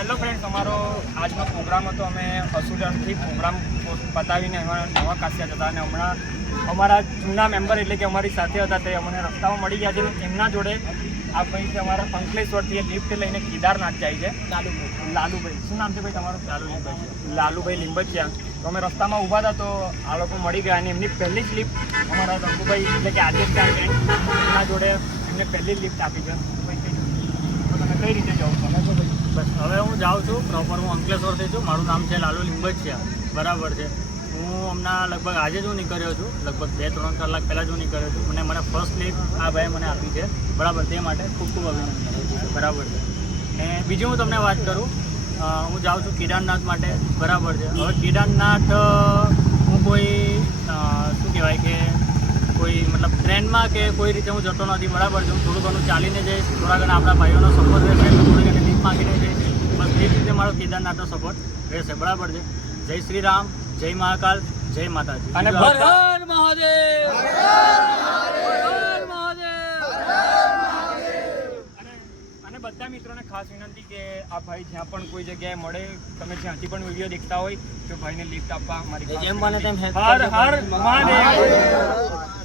Hello friends, અમારો આજનો programme હતો. અમે અસુરણથી પ્રોગ્રામ પતાવીને નવા કાશિયા જતા અને હમણાં અમારા જૂના મેમ્બર એટલે કે અમારી સાથે હતા તે અમને રસ્તામાં મળી ગયા છે. એમના જોડે આ ભાઈ છે અમારા અંકલેશ્વરથી લિફ્ટ લઈને કેદારનાથ જાય છે. લાલુભાઈ શું નામ છે ભાઈ તમારું? લાલુભાઈ લીંબચિયા. તો અમે રસ્તામાં ઊભા હતા તો આ લોકો મળી ગયા અને એમની પહેલી જ લિફ્ટ અમારા રઘુભાઈ એટલે કે આજે એમના જોડે એમને પહેલી જ લિફ્ટ આપી છે. તો તમે કઈ રીતે જાઓ તમે છો ભાઈ? બસ હવે હું જાઉં છું પ્રોપર. હું અંકલેશ્વરથી છું. મારું નામ છે લાલુ લીંબચિયા. બરાબર છે. હું હમણાં લગભગ આજે જ હું નીકળ્યો છું. લગભગ 2-3 કલાક પહેલાં જ હું નીકળ્યો છું. અને મને ફર્સ્ટ લિફ્ટ આ ભાઈએ મને આપી છે. બરાબર, તે માટે ખૂબ ખૂબ અભિનંદન. બરાબર છે. અને બીજું હું તમને વાત કરું, હું જાઉં છું કેદારનાથ માટે. બરાબર છે. હવે કેદારનાથ હું કોઈ શું કહેવાય કે કોઈ મતલબ ટ્રેનમાં કે કોઈ રીતે હું જતો નથી. બરાબર છે. હું થોડું ઘણું ચાલીને જઈશ. થોડા ઘણા આપણા ભાઈઓનો સપોર્ટ રહેશે એટલે થોડી ઘણી લીફ માંગીને જઈશ. બસ એ રીતે મારો કેદારનાથનો સપોર્ટ રહેશે. બરાબર છે. જય શ્રી રામ, જય મહાકાલ, જય માતાજી અને હર હર મહાદેવ, અને બધા મિત્રોને ખાસ વિનંતી કે આ ભાઈ જ્યાં પણ કોઈ જગ્યાએ મળે, તમે જ્યાંથી પણ વિડીયો દેખતા હોય તો ભાઈને લિફ્ટ આપવા અમારી જેમ બને તેમ હર હર મહાદેવ.